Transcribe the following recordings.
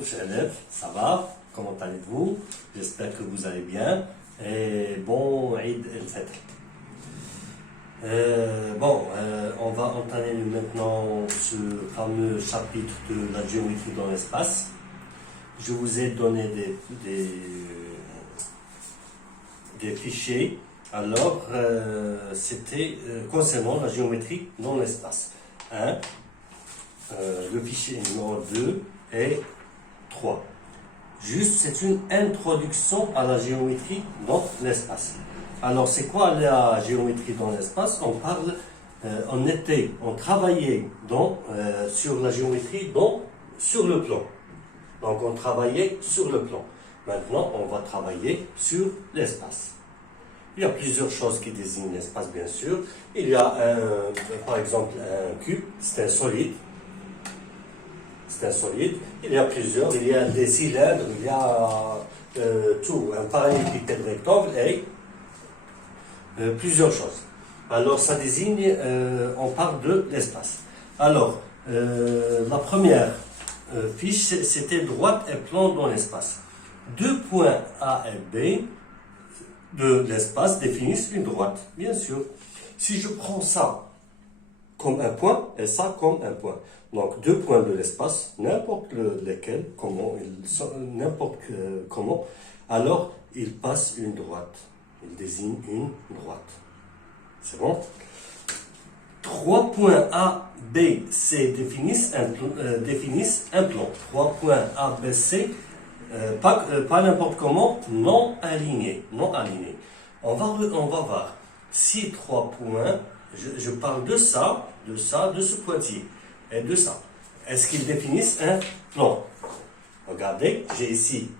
bonjour chers élèves, ça va? Comment allez-vous? J'espère que vous allez bien et bon Eid el-Fitr. On va entamer maintenant ce fameux chapitre de la géométrie dans l'espace. Je vous ai donné des fichiers. Alors, c'était concernant la géométrie dans l'espace. Le fichier numéro 2 et 3. Juste, c'est une introduction à la géométrie dans l'espace. Alors, c'est quoi la géométrie dans l'espace? On travaillait sur la géométrie sur le plan. Donc, on travaillait sur le plan. Maintenant, on va travailler sur l'espace. Il y a plusieurs choses qui désignent l'espace, bien sûr. Il y a, par exemple, un cube, c'est un solide. C'est un solide. Il y a plusieurs. Il y a des cylindres, il y a tout, un parallélépipède rectangle et plusieurs choses. Alors, ça désigne, on parle de l'espace. Alors, la première fiche, c'était droite et plan dans l'espace. Deux points A et B de l'espace définissent une droite, bien sûr. Si je prends ça comme un point et ça comme un point, donc deux points de l'espace, n'importe lesquels, alors ils passent une droite. Ils désignent une droite. C'est bon? Trois points A, B, C définissent un plan. Trois points A, B, C, pas n'importe comment, non alignés. On va voir. Si trois points, je parle de ça, de ce pointillé et de ça. Est-ce qu'ils définissent un plan? Regardez, j'ai ici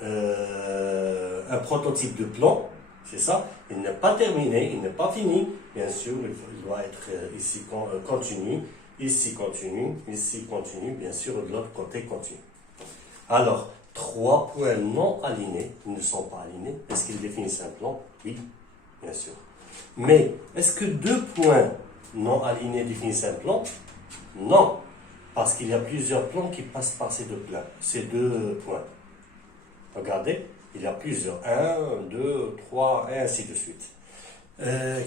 un prototype de plan, c'est ça. Il n'est pas terminé, il n'est pas fini. Bien sûr, il doit être ici continu, ici continu, ici continu, bien sûr, de l'autre côté continu. Alors, trois points non alignés, ils ne sont pas alignés. Est-ce qu'ils définissent un plan? Oui, bien sûr. Mais, est-ce que deux points non alignés définissent un plan? Non, parce qu'il y a plusieurs plans qui passent par ces deux points. Regardez, il y a plusieurs. 1, 2, 3, et ainsi de suite.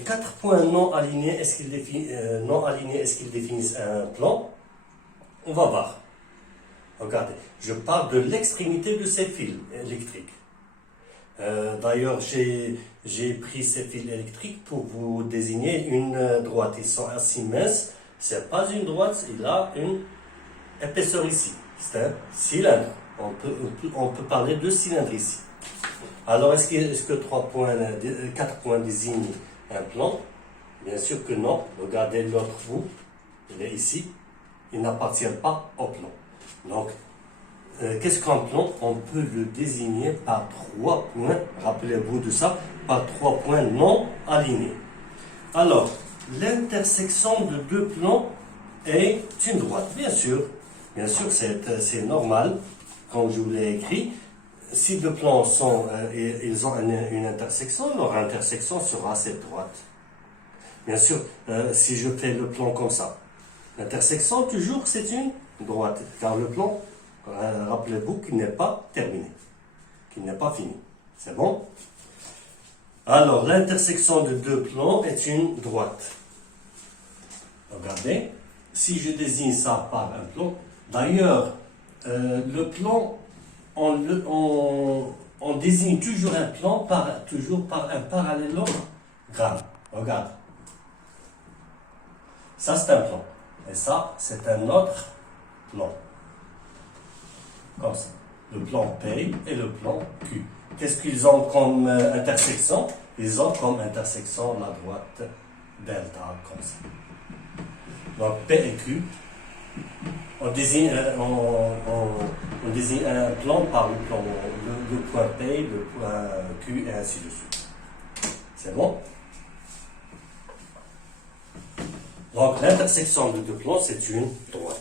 Quatre points non alignés, est-ce qu'ils définissent un plan? On va voir. Regardez, je parle de l'extrémité de ces fils électriques. D'ailleurs, j'ai pris ces fils électriques pour vous désigner une droite. Ils sont assez minces. Ce n'est pas une droite, il a une épaisseur ici. C'est un cylindre. On peut parler de cylindre ici. Alors, est-ce que 4 points désignent un plan? Bien sûr que non. Regardez l'autre bout. Il est ici. Il n'appartient pas au plan. Donc, qu'est-ce qu'un plan? On peut le désigner par 3 points, rappelez-vous de ça, par 3 points non alignés. Alors, l'intersection de deux plans est une droite, bien sûr, c'est normal, comme je vous l'ai écrit. Si deux plans ils ont une intersection, leur intersection sera cette droite. Bien sûr, si je fais le plan comme ça, l'intersection, toujours, c'est une droite, car le plan, rappelez-vous qu'il n'est pas terminé, qu'il n'est pas fini. C'est bon? Alors, l'intersection de deux plans est une droite. Regardez, si je désigne ça par un plan, d'ailleurs, le plan, on désigne toujours un plan par un parallélogramme. Regarde. Ça, c'est un plan. Et ça, c'est un autre plan. Comme ça. Le plan P et le plan Q. Qu'est-ce qu'ils ont comme intersection? Ils ont comme intersection la droite delta, comme ça. Donc P et Q, on désigne un plan par le point P, le point Q et ainsi de suite. C'est bon? Donc l'intersection de deux plans, c'est une droite.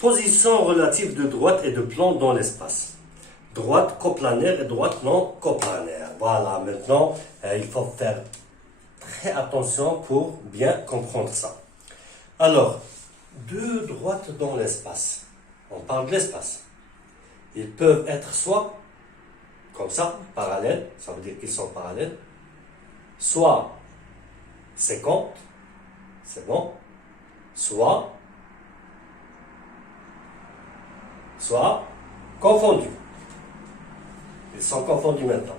Position relative de droite et de plan dans l'espace. Droite coplanaire et droite non coplanaire. Voilà, maintenant, il faut faire très attention pour bien comprendre ça. Alors, deux droites dans l'espace. On parle de l'espace. Ils peuvent être soit comme ça, parallèles, ça veut dire qu'ils sont parallèles, soit 50, c'est bon, soit confondus. Ils sont confondus maintenant.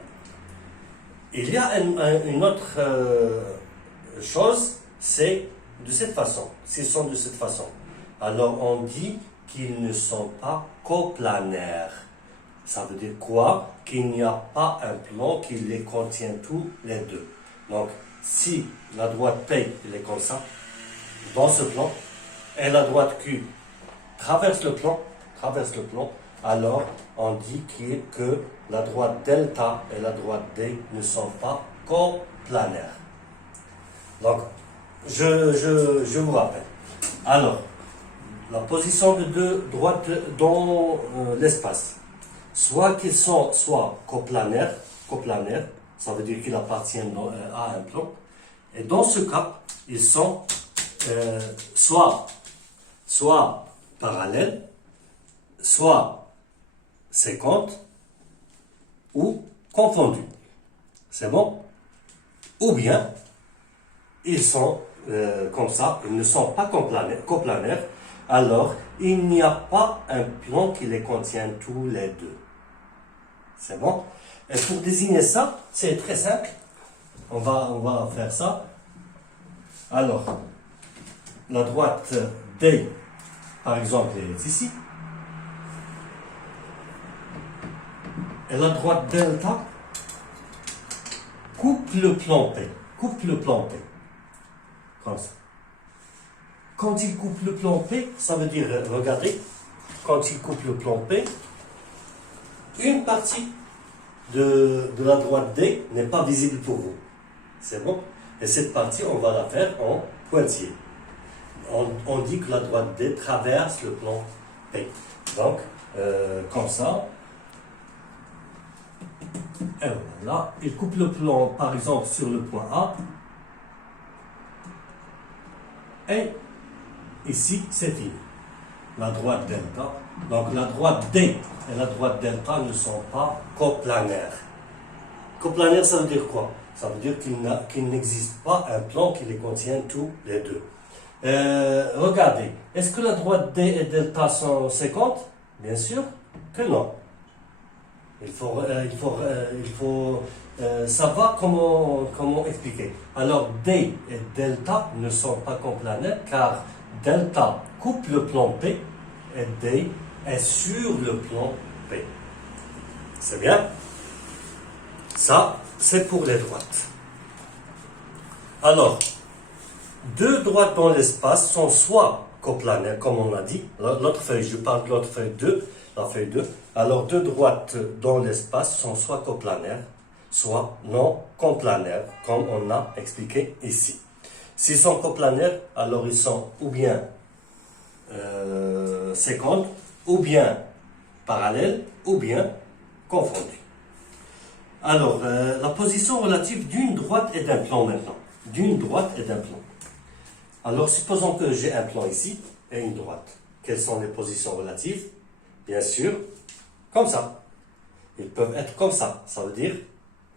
Il y a une autre chose, c'est de cette façon. S'ils sont de cette façon, alors on dit qu'ils ne sont pas coplanaires. Ça veut dire quoi? Qu'il n'y a pas un plan qui les contient tous les deux. Donc, si la droite P elle est comme ça, dans ce plan, et la droite Q traverse le plan, alors on dit que la droite delta et la droite D ne sont pas coplanaires. Donc, je vous rappelle. Alors, la position de deux droites dans l'espace, soit qu'ils sont coplanaires, ça veut dire qu'ils appartiennent à un plan, et dans ce cas, ils sont soit parallèles, soit 50 ou confondus. C'est bon? Ou bien, ils sont comme ça, ils ne sont pas coplanaires, alors il n'y a pas un plan qui les contient tous les deux. C'est bon? Et pour désigner ça, c'est très simple. On va faire ça. Alors, la droite D, par exemple, est ici. Et la droite delta coupe le plan P. Comme ça. Quand il coupe le plan P, ça veut dire, regardez, quand il coupe le plan P, une partie de la droite D n'est pas visible pour vous. C'est bon? Et cette partie, on va la faire en pointillé. On dit que la droite D traverse le plan P. Donc, comme ça. Et voilà. Il coupe le plan, par exemple, sur le point A. Et ici, c'est fini. La droite delta. Donc, la droite D et la droite delta ne sont pas coplanaires. Coplanaire, ça veut dire quoi? Ça veut dire qu'il n'existe pas un plan qui les contient tous les deux. Regardez, est-ce que la droite D et delta sont 50? Bien sûr que non. Il faut savoir comment expliquer. Alors, D et delta ne sont pas coplanaires car delta coupe le plan P et D est sur le plan P. C'est bien? Ça, c'est pour les droites. Alors, deux droites dans l'espace sont soit coplanaires, comme on a dit, l'autre feuille, je parle de l'autre feuille 2, la feuille 2. Alors, deux droites dans l'espace sont soit coplanaires, soit non coplanaires, comme on a expliqué ici. S'ils sont coplanaires, alors ils sont ou bien 50, ou bien parallèles, ou bien confondus. Alors, la position relative d'une droite et d'un plan maintenant. D'une droite et d'un plan. Alors, supposons que j'ai un plan ici et une droite. Quelles sont les positions relatives? Bien sûr, comme ça. Ils peuvent être comme ça. Ça veut dire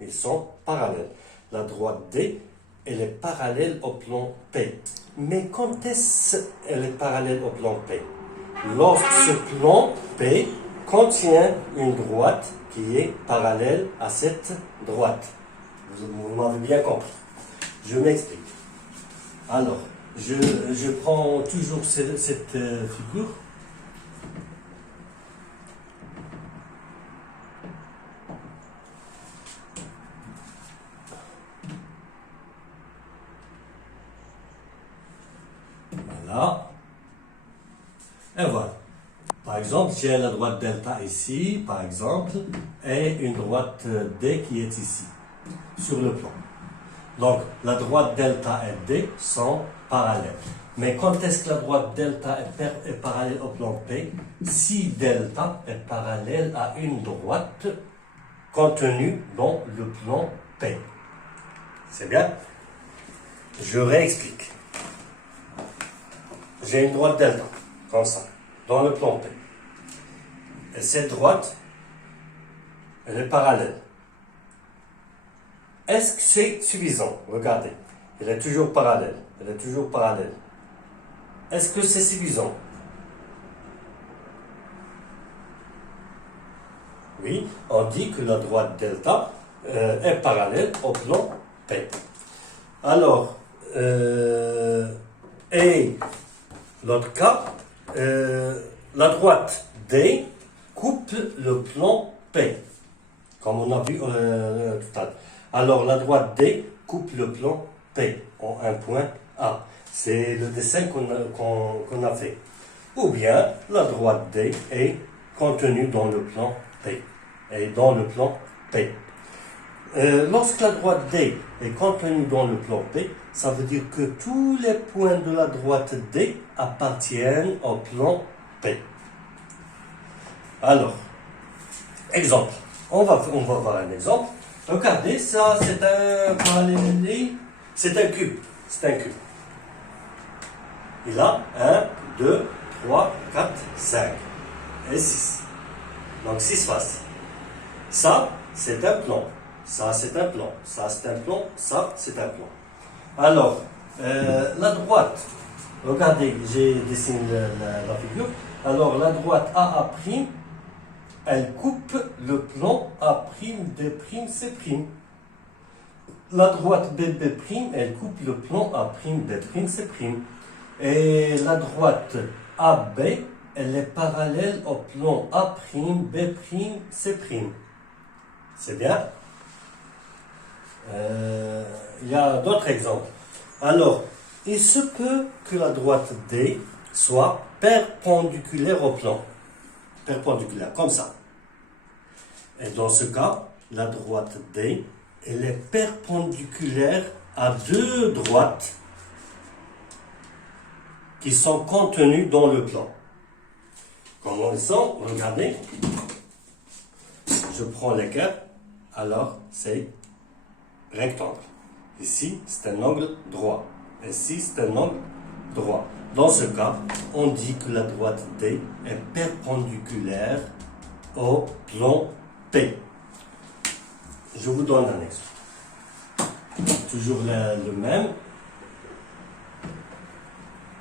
ils sont parallèles. La droite D, elle est parallèle au plan P. Mais quand est-ce qu'elle est parallèle au plan P? Lorsque ce plan P contient une droite qui est parallèle à cette droite. Vous m'avez bien compris. Je m'explique. Alors, je prends toujours cette figure. Voilà. Et voilà. Par exemple, j'ai la droite delta ici, par exemple, et une droite D qui est ici, sur le plan. Donc, la droite delta et D sont parallèles. Mais quand est-ce que la droite delta est parallèle au plan P? Si delta est parallèle à une droite contenue dans le plan P. C'est bien? Je réexplique. J'ai une droite delta, comme ça, dans le plan P. et cette droite, elle est parallèle. Est-ce que c'est suffisant? Regardez, elle est toujours parallèle. Elle est toujours parallèle. Est-ce que c'est suffisant? Oui, on dit que la droite delta est parallèle au plan P. Alors, et l'autre cas, la droite D coupe le plan P, comme on a vu tout à l'heure. Alors, la droite D coupe le plan P en un point A. C'est le dessin qu'on a fait. Ou bien, la droite D est contenue dans le plan P. Et dans le plan P. Lorsque la droite D est contenue dans le plan P, ça veut dire que tous les points de la droite D appartiennent au plan P. Alors, exemple. On va voir un exemple. Regardez, ça c'est un parallélisme, c'est un cube. C'est un cube. Il a 1, 2, 3, 4, 5 et 6. Donc 6 faces. Ça, c'est un plan. Ça, c'est un plan. Ça, c'est un plan. Ça, c'est un plan. Alors, la droite, regardez, j'ai dessiné la figure. Alors, la droite AA', elle coupe le plan A'B'C'. La droite BB', elle coupe le plan A'B'C'. Et la droite AB, elle est parallèle au plan A'B'C'. C'est bien? Il y a d'autres exemples. Alors, il se peut que la droite D soit perpendiculaire au plan. Perpendiculaire, comme ça. Et dans ce cas, la droite D, elle est perpendiculaire à deux droites qui sont contenues dans le plan. Comment ils sont? Regardez. Je prends l'équerre, alors c'est rectangle. Ici, c'est un angle droit. Ici, c'est un angle droit. Dans ce cas, on dit que la droite D est perpendiculaire au plan P. Je vous donne un exemple. Toujours le même.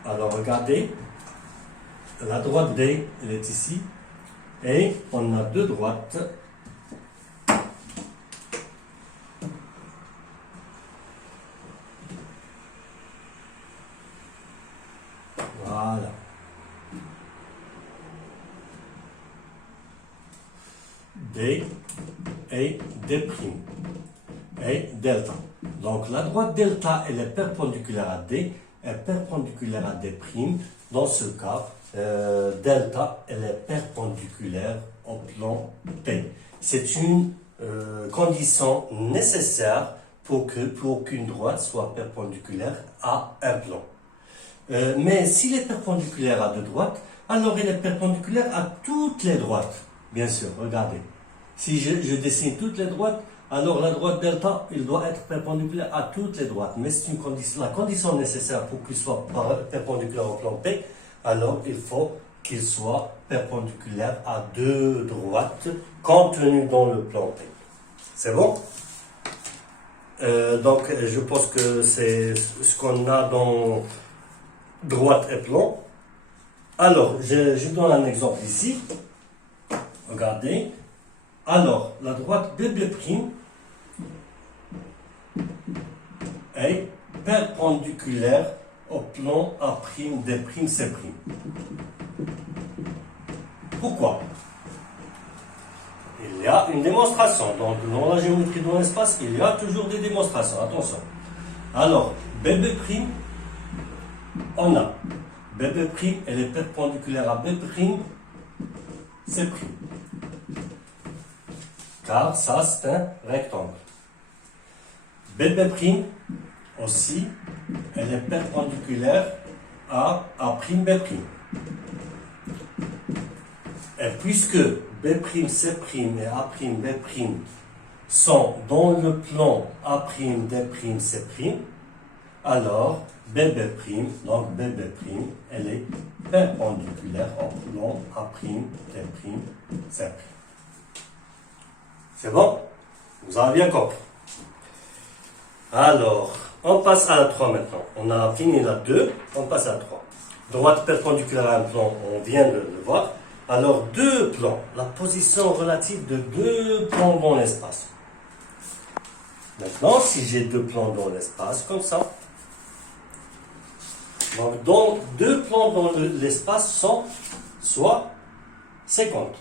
Alors, regardez. La droite D, elle est ici. Et on a deux droites. Voilà. D et D'. Et delta. Donc la droite delta, elle est perpendiculaire à D, est perpendiculaire à D'. Dans ce cas, delta, elle est perpendiculaire au plan P. C'est une condition nécessaire pour qu'une droite soit perpendiculaire à un plan. Mais s'il est perpendiculaire à deux droites, alors il est perpendiculaire à toutes les droites. Bien sûr, regardez. Si je dessine toutes les droites, alors la droite delta, il doit être perpendiculaire à toutes les droites. Mais c'est une condition, la condition nécessaire pour qu'il soit perpendiculaire au plan P, alors il faut qu'il soit perpendiculaire à deux droites contenues dans le plan P. C'est bon? Donc je pense que c'est ce qu'on a dans droite et plan. Alors, je donne un exemple ici. Regardez. Alors, la droite BB' est perpendiculaire au plan A'D', C'. Pourquoi? Il y a une démonstration. Donc, dans la géométrie de l'espace, il y a toujours des démonstrations. Attention. Alors, BB', on a BB', elle est perpendiculaire à B', C'. Car ça, c'est un rectangle. BB' aussi, elle est perpendiculaire à A'B'. Et puisque B', C' et A'B' sont dans le plan A'D', C', alors BB', donc BB', elle est perpendiculaire au plan A', T', C'. C'est bon? Vous avez bien compris. Alors, on passe à la 3 maintenant. On a fini la 2, on passe à la 3. Droite perpendiculaire à un plan, on vient de le voir. Alors, deux plans, la position relative de deux plans dans l'espace. Maintenant, si j'ai deux plans dans l'espace, comme ça, donc deux plans dans l'espace sont soit 50,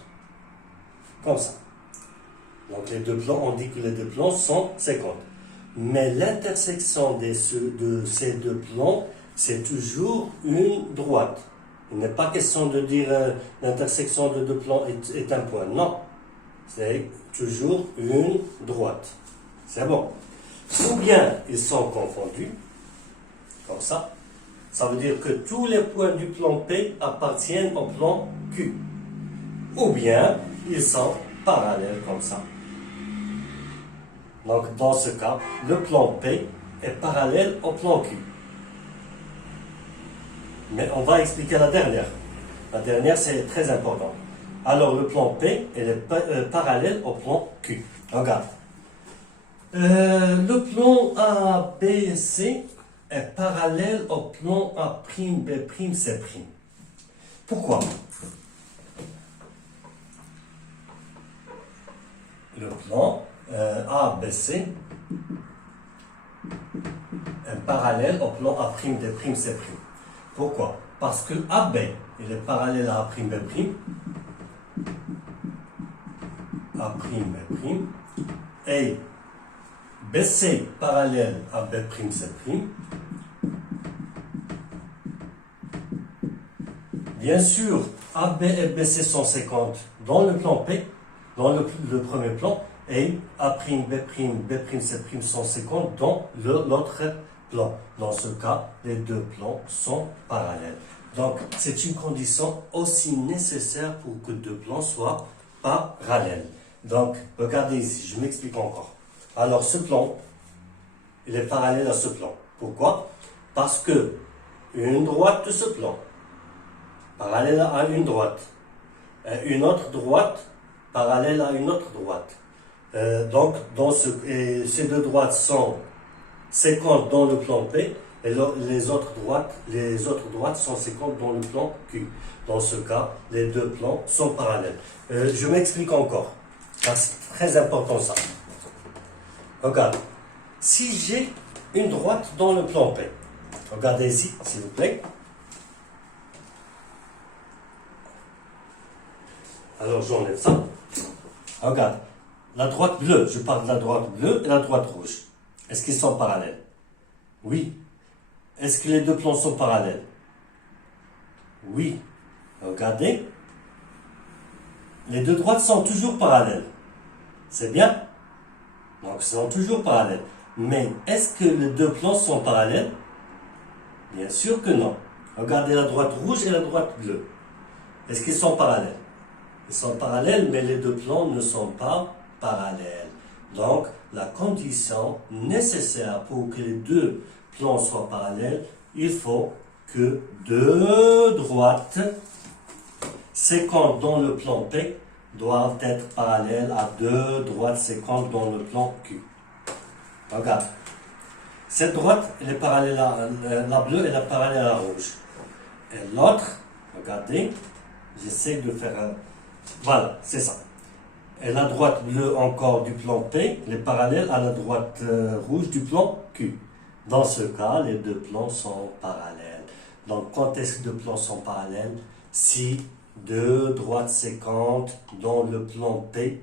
comme ça. Donc les deux plans, on dit que les deux plans sont 50. Mais l'intersection de ces deux plans, c'est toujours une droite. Il n'est pas question de dire l'intersection de deux plans est un point. Non, c'est toujours une droite. C'est bon. Ou bien ils sont confondus, comme ça. Ça veut dire que tous les points du plan P appartiennent au plan Q. Ou bien ils sont parallèles, comme ça. Donc, dans ce cas, le plan P est parallèle au plan Q. Mais on va expliquer la dernière. La dernière, c'est très important. Alors, le plan P, elle est parallèle au plan Q. Regarde. Le plan ABC est parallèle au plan A'B'C'. Pourquoi? Le plan ABC est parallèle au plan A'B'C'. Pourquoi? Parce que AB, il est parallèle à A'B'B', et BC parallèle à B'C'. Bien sûr, AB et BC sont 50 dans le plan P, dans le premier plan, et A'B'C' sont 50 dans l'autre plan. Dans ce cas, les deux plans sont parallèles. Donc, c'est une condition aussi nécessaire pour que deux plans soient parallèles. Donc, regardez ici, je m'explique encore. Alors, ce plan, il est parallèle à ce plan. Pourquoi? Parce que une droite de ce plan, parallèle à une droite, une autre droite, parallèle à une autre droite. Donc, ces deux droites sont 50 dans le plan P, et les autres droites sont 50 dans le plan Q. Dans ce cas, les deux plans sont parallèles. Je m'explique encore, parce que c'est très important ça. Regarde, si j'ai une droite dans le plan P, regardez ici, s'il vous plaît. Alors j'enlève ça. Regarde, la droite bleue, je parle de la droite bleue et la droite rouge. Est-ce qu'ils sont parallèles? Oui. Est-ce que les deux plans sont parallèles? Oui. Regardez. Les deux droites sont toujours parallèles. C'est bien? Donc, ils sont toujours parallèles. Mais est-ce que les deux plans sont parallèles? Bien sûr que non. Regardez la droite rouge et la droite bleue. Est-ce qu'ils sont parallèles? Ils sont parallèles, mais les deux plans ne sont pas parallèles. Donc, la condition nécessaire pour que les deux plans soient parallèles, il faut que deux droites 50 dans le plan P doivent être parallèles à deux droites 50 dans le plan Q. Regarde. Cette droite, elle est parallèle à la bleue, elle est parallèle à la rouge. Et l'autre, regardez, j'essaie de faire un... Voilà, c'est ça. Et la droite bleue encore du plan P, elle est parallèle à la droite rouge du plan Q. Dans ce cas, les deux plans sont parallèles. Donc, quand est-ce que deux plans sont parallèles? Si deux droites 50 dans le plan P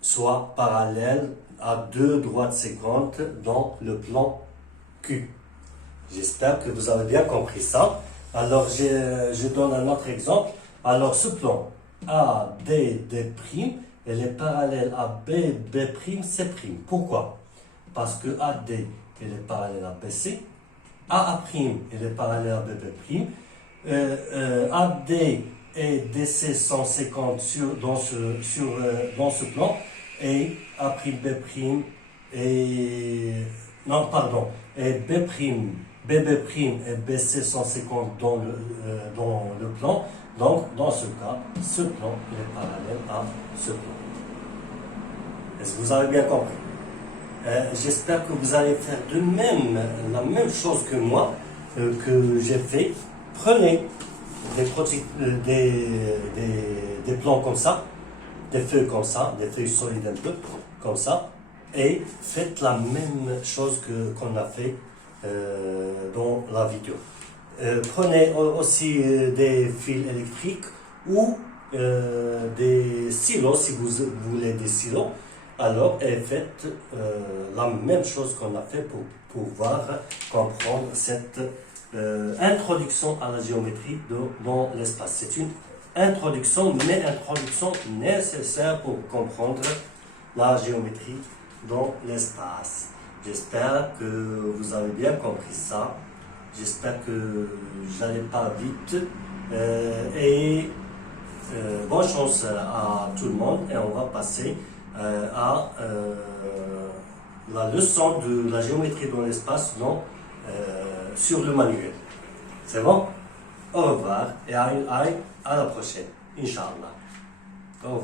soient parallèles à deux droites 50 dans le plan Q. J'espère que vous avez bien compris ça. Alors, je donne un autre exemple. Alors, ce plan ADD', elle est parallèle à BB'C'. Pourquoi? Parce que AD, elle est parallèle à BC. AA', elle est parallèle à BB'. AD et DC sont 50 dans ce plan. Et A'B' et... Non, pardon. Et B', BB' est baissé 150 dans le plan. Donc, dans ce cas, ce plan il est parallèle à ce plan. Est-ce que vous avez bien compris? J'espère que vous allez faire de même, la même chose que moi, que j'ai fait. Prenez des plans comme ça, des feuilles comme ça, des feuilles solides un peu comme ça, et faites la même chose qu'on a fait dans la vidéo. Prenez aussi des fils électriques ou des silos, si vous voulez des silos, alors et faites la même chose qu'on a fait pour pouvoir comprendre cette introduction à la géométrie dans l'espace. C'est une introduction, mais introduction nécessaire pour comprendre la géométrie dans l'espace. J'espère que vous avez bien compris ça. J'espère que je n'allais pas vite. Bonne chance à tout le monde et on va passer à la leçon de la géométrie dans l'espace sur le manuel. C'est bon? Au revoir et à la prochaine, Inch'Allah. Au revoir.